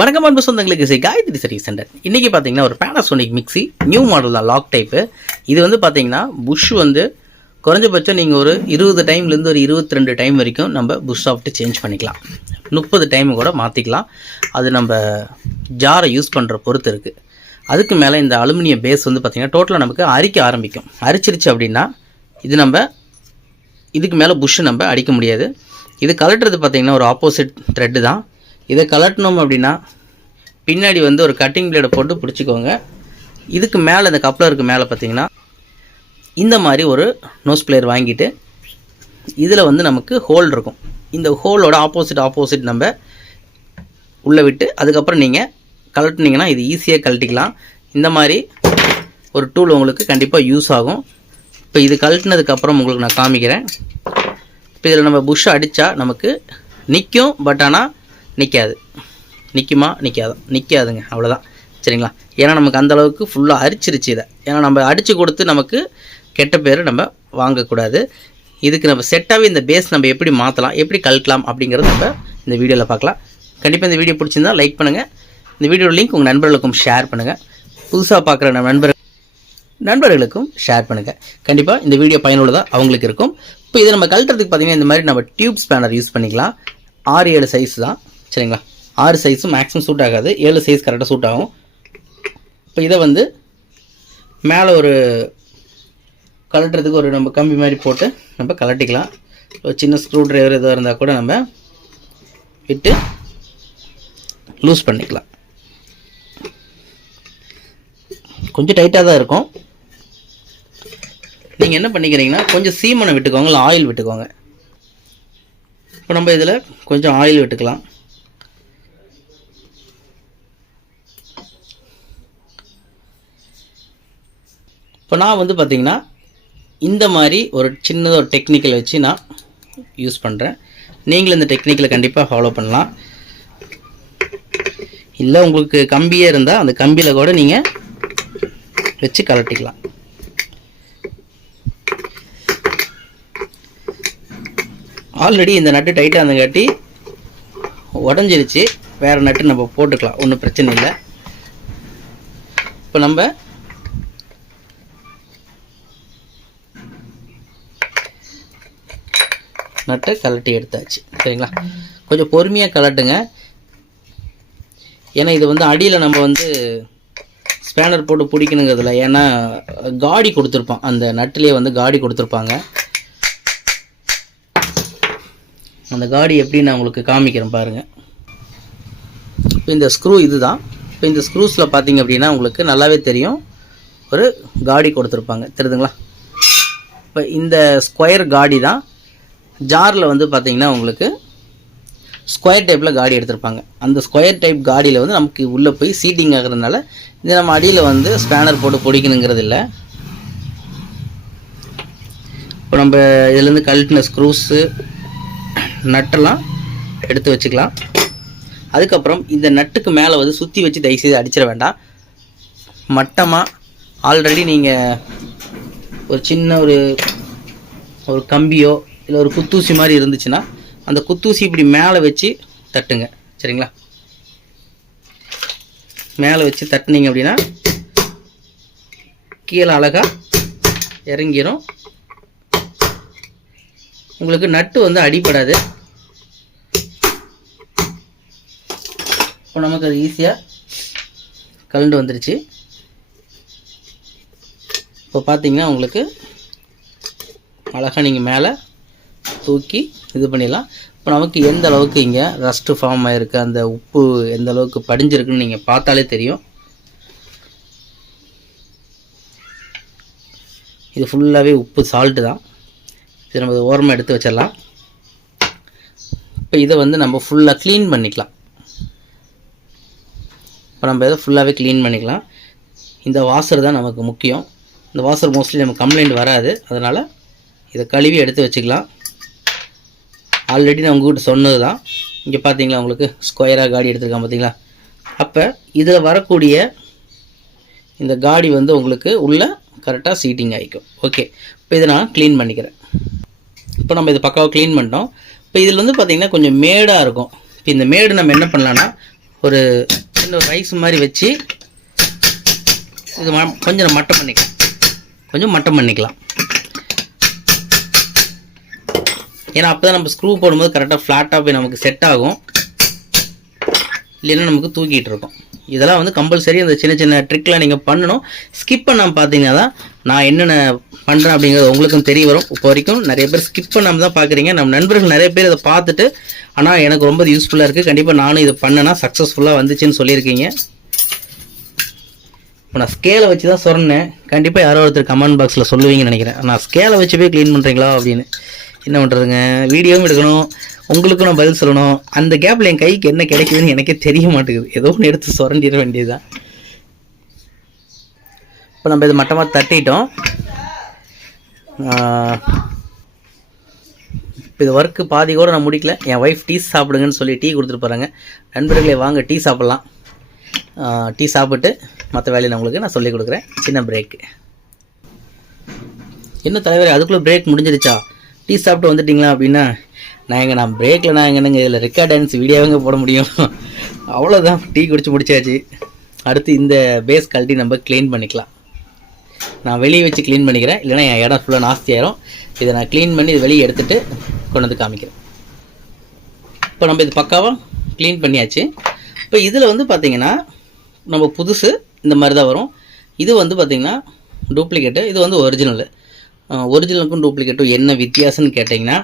வணக்கம் அன்பு சொந்தங்களுக்கு இசை காயத்ரி சரி சென்டர் இன்றைக்கி பார்த்தீங்கன்னா ஒரு பேனாசோனிக் மிக்ஸி நியூ மாடல் தான் லாக் டைப்பு இது வந்து பார்த்தீங்கன்னா புஷ் வந்து குறைஞ்சபட்சம் நீங்கள் ஒரு இருபது டைம்லேருந்து ஒரு இருபத்தி ரெண்டு டைம் வரைக்கும் நம்ம புஷ் சாஃப்ட்டு சேஞ்ச் பண்ணிக்கலாம். முப்பது டைம் கூட மாற்றிக்கலாம் அது நம்ம ஜாரை யூஸ் பண்ணுற பொறுத்து இருக்குது அதுக்கு மேலே இந்த அலுமினிய பேஸ் வந்து பார்த்திங்கன்னா டோட்டலாக நமக்கு அரிக்க ஆரம்பிக்கும். அரிச்சிருச்சு அப்படின்னா இது நம்ம இதுக்கு மேலே புஷ்ஷு நம்ம அடிக்க முடியாது. இது கலட்டுறது பார்த்திங்கன்னா ஒரு ஆப்போசிட் த்ரெட்டு தான். இதை கலட்டினோம் அப்படின்னா பின்னாடி வந்து ஒரு கட்டிங் பிளேடை போட்டு பிடிச்சிக்கோங்க. இதுக்கு மேலே இந்த கப்ளருக்கு மேலே பார்த்தீங்கன்னா இந்த மாதிரி ஒரு நோஸ் பிளேயர் வாங்கிட்டு இதில் வந்து நமக்கு ஹோல் இருக்கும். இந்த ஹோலோட ஆப்போசிட் ஆப்போசிட் நம்ம உள்ளே விட்டு அதுக்கப்புறம் நீங்கள் கழட்டுனீங்கன்னா இது ஈஸியாக கழட்டிக்கலாம். இந்த மாதிரி ஒரு டூல் உங்களுக்கு கண்டிப்பாக யூஸ் ஆகும். இப்போ இது கழட்டினதுக்கப்புறம் உங்களுக்கு நான் காமிக்கிறேன். இப்போ இதில் நம்ம புஷ் அடித்தா நமக்கு நிற்கும் பட் ஆனால் நிற்காது நிற்குமா நிற்காது நிற்காதுங்க அவ்வளோதான் சரிங்களா? ஏன்னா நமக்கு அந்தளவுக்கு ஃபுல்லாக அரிச்சிருச்சு இதை. ஏன்னா நம்ம அடித்து கொடுத்து நமக்கு கெட்ட பேர் நம்ம வாங்கக்கூடாது. இதுக்கு நம்ம செட்டாகவே இந்த பேஸ் நம்ம எப்படி மாற்றலாம் எப்படி கழட்டலாம்? அப்படிங்கிறத நம்ம இந்த வீடியோவில் பார்க்கலாம். கண்டிப்பாக இந்த வீடியோ பிடிச்சிருந்தா லைக் பண்ணுங்கள் இந்த வீடியோட லிங்க் உங்கள் நண்பர்களுக்கும் ஷேர் பண்ணுங்கள் புதுசாக பார்க்குற நம்ம நண்பர்கள் நண்பர்களுக்கும் ஷேர் பண்ணுங்கள் கண்டிப்பாக இந்த வீடியோ பயனுள்ளதாக அவங்களுக்கு இருக்கும். இப்போ இதை நம்ம கழட்டுறதுக்கு பார்த்திங்கன்னா இந்த மாதிரி நம்ம டியூப் ஸ்பேனர் யூஸ் பண்ணிக்கலாம். ஆறு ஏழு சைஸ் தான். சரிங்களா? ஆறு சைஸும் மேக்ஸிமம் சூட் ஆகாது. ஏழு சைஸ் கரெக்டாக சூட் ஆகும். இப்போ இதை வந்து மேலே ஒரு கழட்டுறதுக்கு ஒரு நம்ம கம்பி மாதிரி போட்டு நம்ம கழட்டிக்கலாம். சின்ன ஸ்க்ரூ ட்ரைவர் எதுவாக இருந்தால் கூட நம்ம விட்டு லூஸ் பண்ணிக்கலாம். கொஞ்சம் டைட்டாக தான் இருக்கும். நீங்கள் என்ன பண்ணிக்கிறீங்கன்னா கொஞ்சம் சீமனை விட்டுக்கோங்க இல்லை ஆயில் விட்டுக்கோங்க. இப்போ நம்ம இதில் கொஞ்சம் ஆயில் விட்டுக்கலாம். இப்போ நான் வந்து பார்த்திங்கன்னா இந்த மாதிரி ஒரு சின்னதாக ஒரு டெக்னிக்கல் வச்சு நான் யூஸ் பண்ணுறேன் நீங்களும் இந்த டெக்னிக்கலை கண்டிப்பாக ஃபாலோ பண்ணலாம். இல்லை உங்களுக்கு கம்பியே இருந்தால் அந்த கம்பியில் கூட நீங்கள் வச்சு கலட்டிக்கலாம். ஆல்ரெடி இந்த நட்டு டைட்டாக இருந்தங்காட்டி உடஞ்சிருச்சு. வேறு நட்டு நம்ம போட்டுக்கலாம். ஒன்றும் பிரச்சனை இல்லை. இப்போ நம்ம நட்டை கலட்டி எடுத்தாச்சு. சரிங்களா? கொஞ்சம் பொறுமையாக கலட்டுங்க. ஏன்னா இது வந்து அடியில் நம்ம வந்து ஸ்பேனர் போட்டு பிடிக்கணுங்கிறதுல ஏன்னா காடி கொடுத்துருப்பான் அந்த நட்டுலேயே வந்து காடி கொடுத்துருப்பாங்க. அந்த காடி எப்படி நான் உங்களுக்கு காமிக்கிறேன் பாருங்கள் இப்போ இந்த ஸ்க்ரூ இதுதான். இப்போ இந்த ஸ்க்ரூஸில் பார்த்தீங்க அப்படின்னா உங்களுக்கு நல்லாவே தெரியும். ஒரு காடி கொடுத்துருப்பாங்க. தெரியுதுங்களா? இப்போ இந்த ஸ்கொயர் காடி தான் ஜாரில் வந்து பார்த்தீங்கன்னா உங்களுக்கு ஸ்கொயர் டைப்பில் காடி எடுத்திருப்பாங்க. அந்த ஸ்கொயர் டைப் காடியில் வந்து நமக்கு உள்ளே போய் சீட்டிங் ஆகிறதுனால இது நம்ம அடியில் வந்து ஸ்பேனர் போட்டு பிடிக்கணுங்கிறது இல்லை இப்போ நம்ம இதுலேருந்து கழட்டின ஸ்க்ரூஸு நட்டெல்லாம் எடுத்து வச்சுக்கலாம். அதுக்கப்புறம் இந்த நட்டுக்கு மேலே வந்து சுற்றி வச்சு தயவுசெய்து அடிச்சிட வேண்டாம். மட்டமாக ஆல்ரெடி நீங்கள் ஒரு சின்ன ஒரு ஒரு கம்பியோ இல்லை ஒரு குத்தூசி மாதிரி இருந்துச்சுன்னா அந்த குத்தூசி இப்படி மேலே வச்சு தட்டுங்க. சரிங்களா? மேலே வச்சு தட்டுனீங்க அப்படின்னா கீழே அழகாக இறங்கிரும். உங்களுக்கு நட்டு வந்து அடிபடாது. இப்போ நமக்கு அது ஈஸியாக கலண்டு வந்துருச்சு. இப்போ பார்த்தீங்கன்னா உங்களுக்கு அழகாக நீங்கள் மேலே தூக்கி இது பண்ணிடலாம். இப்போ நமக்கு எந்த அளவுக்கு இங்கே ரஸ்ட்டு ஃபார்ம் ஆகிருக்கு அந்த உப்பு எந்த அளவுக்கு படிஞ்சிருக்குன்னு நீங்கள் பார்த்தாலே தெரியும். இது ஃபுல்லாகவே உப்பு சால்ட்டு தான். இது நம்ம ஓரமாக எடுத்து வச்சிடலாம். இப்போ இதை வந்து நம்ம ஃபுல்லாக க்ளீன் பண்ணிக்கலாம். இப்போ நம்ம இதை ஃபுல்லாகவே க்ளீன் பண்ணிக்கலாம். இந்த வாசர் தான் நமக்கு முக்கியம். இந்த வாசர் மோஸ்ட்லி நமக்கு கம்ப்ளைண்ட் வராது. அதனால் இதை கழுவி எடுத்து வச்சுக்கலாம். ஆல்ரெடி நான் உங்ககிட்ட சொன்னது தான் இங்கே பார்த்தீங்களா உங்களுக்கு? ஸ்கொயராக காடி எடுத்துருக்கான் பார்த்தீங்களா அப்போ இதில் வரக்கூடிய இந்த காடி வந்து உங்களுக்கு உள்ளே கரெக்டாக சீட்டிங் ஆகிக்கும் ஓகே இப்போ இதை நான் க்ளீன் பண்ணிக்கிறேன். இப்போ நம்ம இதை பக்காவாக க்ளீன் பண்ணிட்டோம். இப்போ இதில் வந்து பார்த்திங்கன்னா கொஞ்சம் மேடாக இருக்கும். இப்போ இந்த மேடு நம்ம என்ன பண்ணலான்னா ஒரு சின்ன ஒரு ரைஸ் மாதிரி வச்சு இது ம- கொஞ்சம் மட்டம் பண்ணிக்கலாம். கொஞ்சம் மட்டம் பண்ணிக்கலாம். ஏன்னா அப்போ தான் நம்ம ஸ்க்ரூ போடும்போது கரெக்டாக ஃப்ளாட்டாக போய் நமக்கு செட் ஆகும். இல்லைன்னா நமக்கு தூக்கிட்டு இருக்கும். இதெல்லாம் வந்து கம்பல்சரி அந்த சின்ன சின்ன ட்ரிக்லாம் நீங்கள் பண்ணணும். ஸ்கிப் பண்ணாமல் பார்த்தீங்கன்னா தான் நான் என்னென்ன பண்ணுறேன் அப்படிங்கிறது உங்களுக்கும் தெரிய வரும். இப்போ வரைக்கும் நிறைய பேர் ஸ்கிப் பண்ணாமல் தான் பார்க்குறீங்க. நம்ம நண்பர்கள் நிறைய பேர் இதை பார்த்துட்டு ஆனால் எனக்கு ரொம்ப யூஸ்ஃபுல்லாக இருக்குது கண்டிப்பாக நானும் இதை பண்ணேன்னா சக்ஸஸ்ஃபுல்லாக வந்துச்சுன்னு சொல்லியிருக்கீங்க. இப்போ நான் ஸ்கேலை வச்சு தான் சொன்னேன். கண்டிப்பாக யாரோ ஒருத்தர் கமெண்ட் பாக்ஸில் சொல்லுவீங்கன்னு நினைக்கிறேன். நான் ஸ்கேலை வச்சு போய் க்ளீன் பண்ணுறீங்களா அப்படின்னு. என்ன பண்ணுறதுங்க வீடியோவும் எடுக்கணும். உங்களுக்கும் நான் பதில் சொல்லணும். அந்த கேப்பில் என் கைக்கு என்ன கிடைக்குதுன்னு எனக்கே தெரிய மாட்டேங்குது. ஏதோ ஒன்று எடுத்து சுரண்டிட வேண்டியதுதான் இப்போ நம்ம இது மட்டமாக தட்டிட்டோம். இப்போ இது ஒர்க்கு பாதி கூட நான் முடிக்கல. என் ஒய்ஃப் டீ சாப்பிடுங்கன்னு சொல்லி டீ கொடுத்துட்டு போகிறாங்க நண்பர்களே வாங்க டீ சாப்பிட்லாம். டீ சாப்பிட்டு மற்ற வேலையை நான் உங்களுக்கு நான் சொல்லிக் கொடுக்குறேன். சின்ன பிரேக்கு என்ன தலைவர் அதுக்குள்ளே பிரேக் முடிஞ்சிருச்சா? டீ சாப்பிட்டு வந்துட்டிங்களா அப்படின்னா நான் எங்கள் நான் பிரேக்கில் நான் எங்கன்னு இதில் ரெக்கார்ட் டான்ஸ் வீடியோவங்க போட முடியும்? அவ்வளோதான் டீ குடிச்சு முடிச்சாச்சு. அடுத்து இந்த பேஸ் கழட்டி நம்ம க்ளீன் பண்ணிக்கலாம். நான் வெளியே வச்சு க்ளீன் பண்ணிக்கிறேன். இல்லைன்னா என் இடம் ஃபுல்லாக நாஸ்தி ஆயிரும். இதை நான் க்ளீன் பண்ணி இது வெளியே எடுத்துகிட்டு கொண்டு வந்து காமிக்கிறேன். இப்போ நம்ம இது பக்காவாக க்ளீன் பண்ணியாச்சு. இப்போ இதில் வந்து பார்த்தீங்கன்னா நம்ம புதுசு இந்த மாதிரி தான் வரும். இது வந்து பார்த்திங்கன்னா டூப்ளிகேட்டு இது வந்து ஒரிஜினலு ஒரிஜினலுக்கும் டூப்ளிகேட்டும் என்ன வித்தியாசம்னு கேட்டிங்கன்னா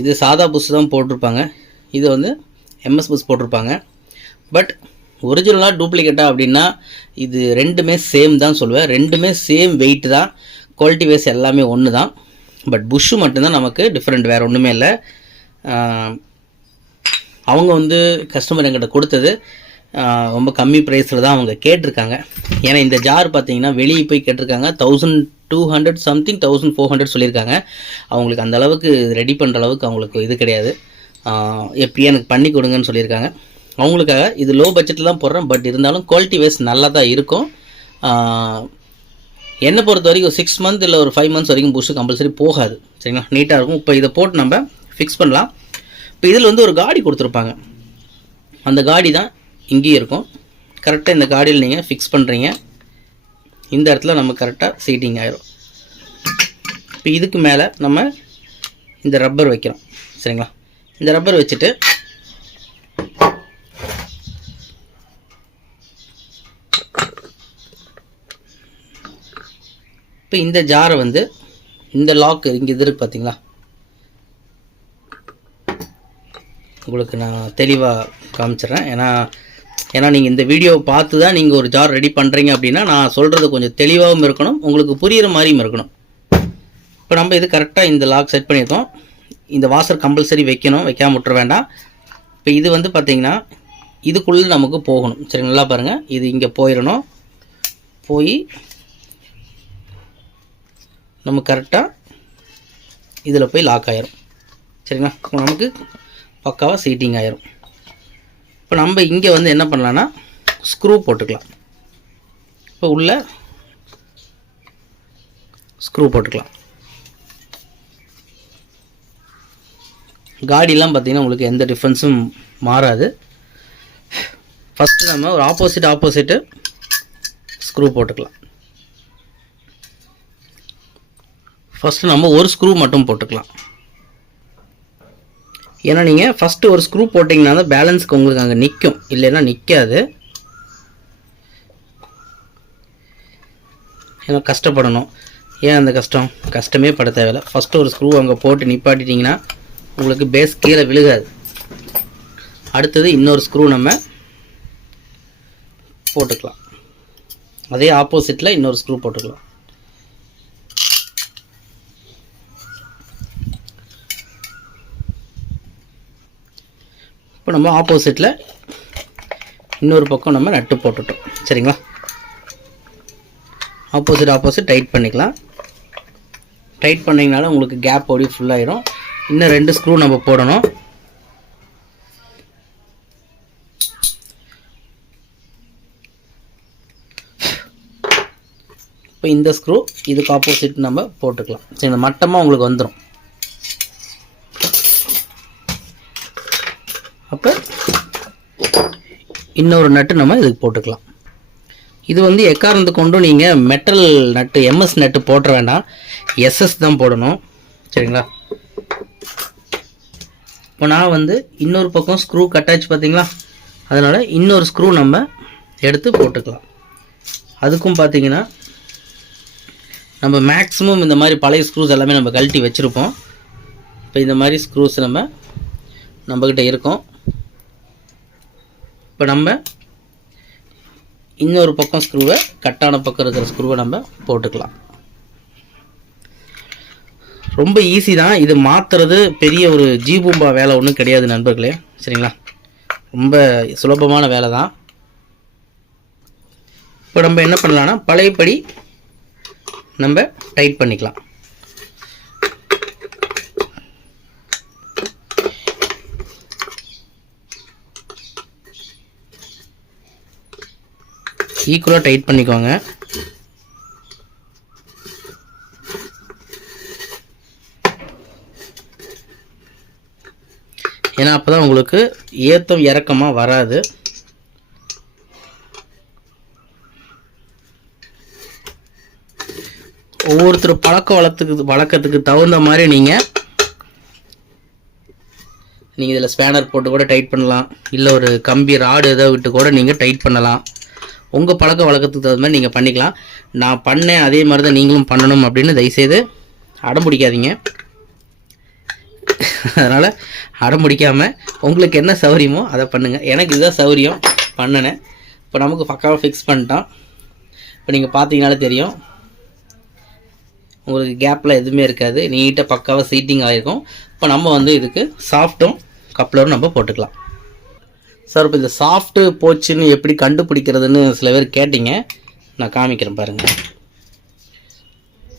இது சாதா புஸ் தான் போட்டிருப்பாங்க. இது வந்து எம்எஸ் புஷ் போட்டிருப்பாங்க. பட் ஒரிஜினலாக டூப்ளிகேட்டா அப்படின்னா இது ரெண்டுமே சேம் தான் சொல்லுவேன். ரெண்டுமே சேம் வெயிட் தான். குவாலிட்டி வைஸ் எல்லாமே ஒன்று தான் பட் புஷ்ஷு மட்டும்தான் நமக்கு டிஃப்ரெண்ட் வேறு ஒன்றுமே இல்லை. அவங்க வந்து கஸ்டமர் எங்கிட்ட கொடுத்தது ரொம்ப கம்மி ப்ரைஸில் தான் அவங்க கேட்டிருக்காங்க. ஏன்னா இந்த ஜார் பார்த்தீங்கன்னா வெளியே போய் கேட்டிருக்காங்க. Thousand two hundred something thousand four hundred சொல்லியிருக்காங்க. அவங்களுக்கு அந்த அளவுக்கு ரெடி பண்ணுற அளவுக்கு அவங்களுக்கு இது கிடையாது. எப்படியும் எனக்கு பண்ணி கொடுங்கன்னு சொல்லியிருக்காங்க. அவங்களுக்காக இது லோ பட்ஜெட்டில் தான் போடுறேன். பட் இருந்தாலும் குவாலிட்டி வைஸ் நல்லா தான் இருக்கும் என்னை பொறுத்த வரைக்கும் சிக்ஸ் மந்த் இல்லை ஒரு ஃபைவ் மந்த்ஸ் வரைக்கும் புஷ் கம்பல்சரி போகாது. சரிங்களா? நீட்டாக இருக்கும். இப்போ இதை போட்டு நம்ம ஃபிக்ஸ் பண்ணலாம். இப்போ இதில் வந்து ஒரு காடி கொடுத்துருப்பாங்க. அந்த காடி தான் இங்கேயும் இருக்கும். கரெக்டாக இந்த காடியில் நீங்கள் ஃபிக்ஸ் பண்ணுறீங்க இந்த இடத்துல நம்ம கரெக்டாக சீட்டிங் ஆயிரும். இப்போ இதுக்கு மேலே நம்ம இந்த ரப்பர் வைக்கிறோம். சரிங்களா? இந்த ரப்பர் வச்சுட்டு இப்போ இந்த ஜாரை வந்து இந்த லாக்கு இங்கே இது இருக்கு பார்த்தீங்களா உங்களுக்கு நான் தெளிவாக காமிச்சிடுறேன். ஏன்னா ஏன்னா நீங்கள் இந்த வீடியோவை பார்த்து தான் நீங்கள் ஒரு ஜார் ரெடி பண்ணுறீங்க அப்படின்னா நான் சொல்கிறது கொஞ்சம் தெளிவாகவும் இருக்கணும் உங்களுக்கு புரிகிற மாதிரியும் இருக்கணும். இப்போ நம்ம இது கரெக்டாக இந்த லாக் செட் பண்ணியிருக்கோம். இந்த வாசர் கம்பல்சரி வைக்கணும் வைக்காம விட்டுற வேண்டாம். இப்போ இது வந்து பார்த்தீங்கன்னா இதுக்குள்ளே நமக்கு போகணும். சரி நல்லா பாருங்கள் இது இங்கே போயிடணும் போய் நம்ம கரெக்டாக இதில் போய் லாக் ஆயிரும். சரிங்களா? நமக்கு பக்காவாக சீட்டிங் ஆயிரும். இப்போ நம்ம இங்கே வந்து என்ன பண்ணலான்னா ஸ்க்ரூ போட்டுக்கலாம். இப்போ உள்ள ஸ்க்ரூ போட்டுக்கலாம். காடிலாம் பார்த்திங்கன்னா உங்களுக்கு எந்த டிஃப்ரென்ஸும் மாறாது. ஃபஸ்ட்டு நம்ம ஒரு ஆப்போசிட் ஆப்போசிட்டு ஸ்க்ரூ போட்டுக்கலாம். ஃபஸ்ட்டு நம்ம ஒரு ஸ்க்ரூ மட்டும் போட்டுக்கலாம். ஏன்னா நீங்கள் ஃபஸ்ட்டு ஒரு ஸ்க்ரூ போட்டிங்கன்னா தான் பேலன்ஸ்க்கு உங்களுக்கு அங்கே நிற்கும் இல்லைன்னா நிற்காது ஏன்னா கஷ்டப்படணும். ஏன் அந்த கஷ்டம்? கஷ்டமே பட தேவையில்ல. ஃபஸ்ட்டு ஒரு ஸ்க்ரூ அங்கே போட்டு நிப்பாட்டிட்டிங்கன்னா உங்களுக்கு பேஸ் கீழே விழுகாது. அடுத்தது இன்னொரு ஸ்க்ரூ நம்ம போட்டுக்கலாம். அதே ஆப்போசிட்டில் இன்னொரு ஸ்க்ரூ போட்டுக்கலாம். இப்போ நம்ம ஆப்போசிட்டில் இன்னொரு பக்கம் நம்ம நட்டு போட்டுட்டோம். சரிங்களா? ஆப்போசிட் ஆப்போசிட் டைட் பண்ணிக்கலாம். டைட் பண்ணிங்கனால உங்களுக்கு கேப் ஓடி ஃபுல்லாகிடும் இன்னும் ரெண்டு ஸ்க்ரூ நம்ம போடணும். இப்போ இந்த ஸ்க்ரூ இதுக்கு ஆப்போசிட் நம்ம போட்டுக்கலாம். சரி மட்டமாக உங்களுக்கு வந்துடும் அப்போ இன்னொரு நட்டு நம்ம இதுக்கு போட்டுக்கலாம். இது வந்து எக்காரணத்து கொண்டும் நீங்கள் மெட்டல் நட்டு எம்எஸ் நட்டு போட்டுற வேண்டாம். எஸ்எஸ் தான் போடணும். சரிங்களா? இப்போ நான் வந்து இன்னொரு பக்கம் ஸ்க்ரூ கட்டாச்சு பார்த்தீங்களா? அதனால் இன்னொரு ஸ்க்ரூ நம்ம எடுத்து போட்டுக்கலாம். அதுக்கும் பார்த்தீங்கன்னா நம்ம மேக்ஸிமம் இந்த மாதிரி பழைய ஸ்க்ரூஸ் எல்லாமே நம்ம கழட்டி வச்சுருப்போம். இப்போ இந்த மாதிரி ஸ்க்ரூஸ் நம்ம நம்மக்கிட்ட இருக்கும். இப்போ நம்ம இன்னொரு பக்கம் ஸ்க்ரூவை கட்டான பக்கம் இருக்கிற ஸ்க்ரூவை நம்ம போட்டுக்கலாம். ரொம்ப ஈஸி தான். இது மாற்றுறது பெரிய ஒரு ஜீபூம்பா வேலை ஒன்றும் கிடையாது நண்பர்களே. சரிங்களா? ரொம்ப சுலபமான வேலை தான். இப்போ நம்ம என்ன பண்ணலான்னா பழையபடி நம்ம டைட் பண்ணிக்கலாம். ஈக்குவலாக டைட் பண்ணிக்கோங்க. ஏன்னா அப்போ தான் உங்களுக்கு ஏத்தம் இறக்கமாக வராது. ஒவ்வொருத்தர் பழக்க வளத்துக்கு வழக்கத்துக்கு தகுந்த மாதிரி நீங்கள் நீங்கள் இதில் ஸ்பேனர் போட்டு கூட டைட் பண்ணலாம். இல்லை ஒரு கம்பி ராடு ஏதோ விட்டு கூட நீங்கள் டைட் பண்ணலாம். உங்கள் பழக்க வழக்கத்துக்கு தகுந்த மாதிரி நீங்கள் பண்ணிக்கலாம். நான் பண்ணேன் அதே மாதிரி தான் நீங்களும் பண்ணணும் அப்படின்னு தயவுசெய்து அடம் பிடிக்காதீங்க. அதனால் அடம் பிடிக்காமல் உங்களுக்கு என்ன சௌகரியமோ அதை பண்ணுங்கள் எனக்கு இதுதான் சௌகரியம் பண்ணினேன். இப்போ நமக்கு பக்காவாக ஃபிக்ஸ் பண்ணிட்டான் இப்போ நீங்கள் பார்த்தீங்கனாலே தெரியும். உங்களுக்கு கேப்பில் எதுவுமே இருக்காது. நீட்டாக பக்காவாக சீட்டிங் ஆகிருக்கும் இப்போ நம்ம வந்து இதுக்கு சாஃப்ட்டும் கப்ளரும் நம்ம போட்டுக்கலாம். சார் இப்போ இந்த சாஃப்ட்டு போச்சுன்னு எப்படி கண்டுபிடிக்கிறதுன்னு சில பேர் கேட்டிங்க. நான் காமிக்கிறேன் பாருங்கள்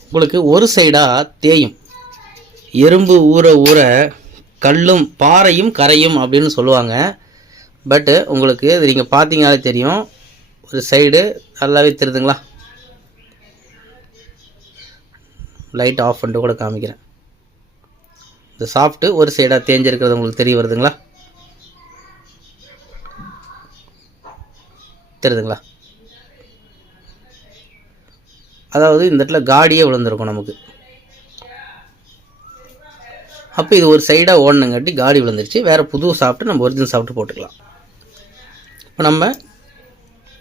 உங்களுக்கு ஒரு சைடாக தேயும். எறும்பு ஊற ஊற கல்லும் பாறையும் கரையும் அப்படின்னு சொல்லுவாங்க. பட்டு உங்களுக்கு இது நீங்கள் பார்த்தீங்கனாலே தெரியும். ஒரு சைடு நல்லாவே தெரியுதுங்களா லைட் ஆஃப் பண்ணிட்டு கூட காமிக்கிறேன். இந்த சாஃப்ட்டு ஒரு சைடாக தேஞ்சிருக்கிறது உங்களுக்கு தெரிய வருதுங்களா? தெரியுதுங்களா? அதாவது இந்த இடத்துல காடியே விழுந்திருக்கும் நமக்கு. அப்போ இது ஒரு சைடாக ஓடணுங்காட்டி காடி விழுந்துருச்சு. வேறு புது சாப்பிட்டு நம்ம ஒரிஜினல் சாப்பிட்டு போட்டுக்கலாம். இப்போ நம்ம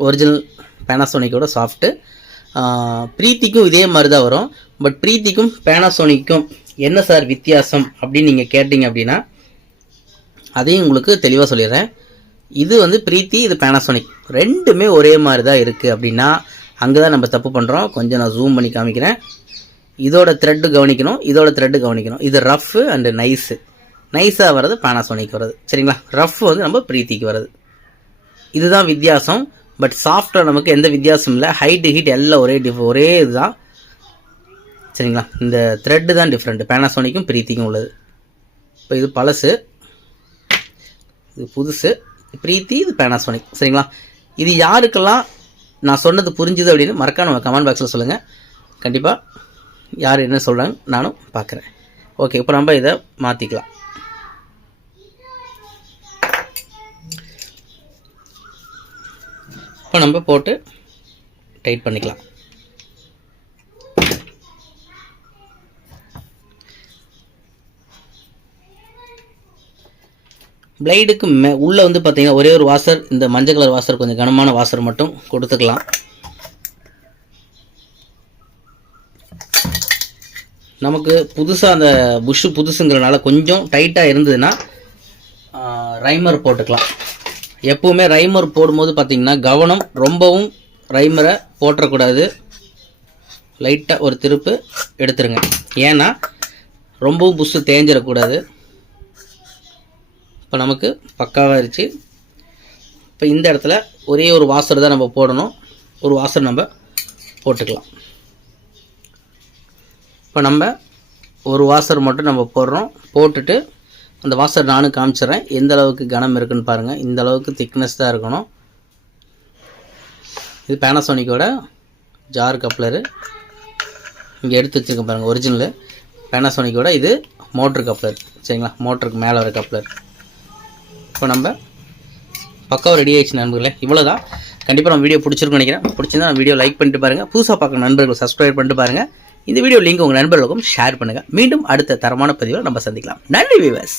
ஒரிஜினல் பேனாசோனிக்கோட சாஃப்ட்டு ப்ரீத்திக்கும் இதே மாதிரி தான் வரும். பட் ப்ரீத்திக்கும் பேனாசோனிக்கும் என்ன சார் வித்தியாசம் அப்படின்னு நீங்கள் கேட்டிங்க அப்படின்னா அதையும் உங்களுக்கு தெளிவாக சொல்லிடுறேன். இது வந்து ப்ரீத்தி இது பேனாசோனிக் ரெண்டுமே ஒரே மாதிரி தான் இருக்குது அப்படின்னா அங்கே தான் நம்ம தப்பு பண்ணுறோம் கொஞ்சம் நான் ஜூம் பண்ணி காமிக்கிறேன். இதோட த்ரெட்டு கவனிக்கணும். இதோட த்ரெட்டு கவனிக்கணும். இது ரஃப்பு அண்டு நைஸு நைஸாக வர்றது பேனாசோனிக் வருது சரிங்களா? ரஃப் வந்து நம்ம ப்ரீத்திக்கு வருது இதுதான் வித்தியாசம். பட் சாஃப்ட்வேர் நமக்கு எந்த வித்தியாசமும் இல்லை. ஹைட்டு ஹீட் எல்லாம் ஒரே டிஃப் ஒரே இதுதான். சரிங்களா? இந்த த்ரெட்டு தான் டிஃப்ரெண்ட் பேனாசோனிக்கும் பிரீத்திக்கும் உள்ளது. இப்போ இது பழசு. இது புதுசு. பிரீத்தி இது பேனாசோனிக் சரிங்களா? இது யாருக்கெல்லாம் நான் சொன்னது புரிஞ்சுது அப்படின்னு மறக்காம நம்ம கமெண்ட் பாக்ஸில் சொல்லுங்கள் கண்டிப்பாக யார் என்ன சொல்கிறாங்க நானும் பார்க்குறேன். ஓகே இப்போ நம்ம இதை மாற்றிக்கலாம் இப்போ நம்ம போட்டு டைட் பண்ணிக்கலாம். பிளைடுக்கு மே உள்ளே வந்து பார்த்தீங்கன்னா ஒரே ஒரு வாசர் இந்த மஞ்சள் கலர் வாசர் கொஞ்சம் கனமான வாசர் மட்டும் கொடுத்துக்கலாம். நமக்கு புதுசாக அந்த புஷ்ஷு புதுசுங்கிறனால கொஞ்சம் டைட்டாக இருந்ததுன்னா ரைமர் போட்டுக்கலாம். எப்போவுமே ரைமர் போடும்போது பார்த்தீங்கன்னா கவனம் ரொம்பவும் ரைமரை போட்டுறக்கூடாது லைட்டாக ஒரு திருப்பு எடுத்துருங்க. ஏன்னா ரொம்பவும் புஷ்ஷு தேஞ்சிடக்கூடாது. இப்போ நமக்கு பக்காவாகிருச்சு இப்போ இந்த இடத்துல ஒரே ஒரு வாசர் தான் நம்ம போடணும். ஒரு வாசர் நம்ம போட்டுக்கலாம். இப்போ நம்ம ஒரு வாசர் மட்டும் நம்ம போடுறோம். போட்டுட்டு அந்த வாசர் நானும் காமிச்சிடுறேன். எந்த அளவுக்கு கனம் இருக்குன்னு பாருங்கள் இந்த அளவுக்கு திக்னஸ் தான் இருக்கணும். இது பேனாசோனிக்கோட ஜார் கப்ளரு இங்கே எடுத்து வச்சுருக்கேன் பாருங்கள் ஒரிஜினலு பேனாசோனிக்கோட இது மோட்ரு கப்ளர் சரிங்களா? மோட்டருக்கு மேலே வர கப்ளர் இப்போ நம்ம பக்காவாக ரெடி ஆயிடுச்சு நண்பர்களே. இவ்வளோ தான் கண்டிப்பாக நம்ம வீடியோ பிடிச்சிருக்கும்னு நினைக்கிறேன். பிடிச்சிருந்தா வீடியோ லைக் பண்ணிட்டு பாருங்கள் புதுசாக பார்க்குற நண்பர்கள் சப்ஸ்கிரைப் பண்ணிட்டு பாருங்கள் இந்த வீடியோ லிங்க் உங்கள் நண்பர்களுக்கும் ஷேர் பண்ணுங்கள் மீண்டும் அடுத்த தரமான பதிவில் நம்ம சந்திக்கலாம். நன்றி விவஸ்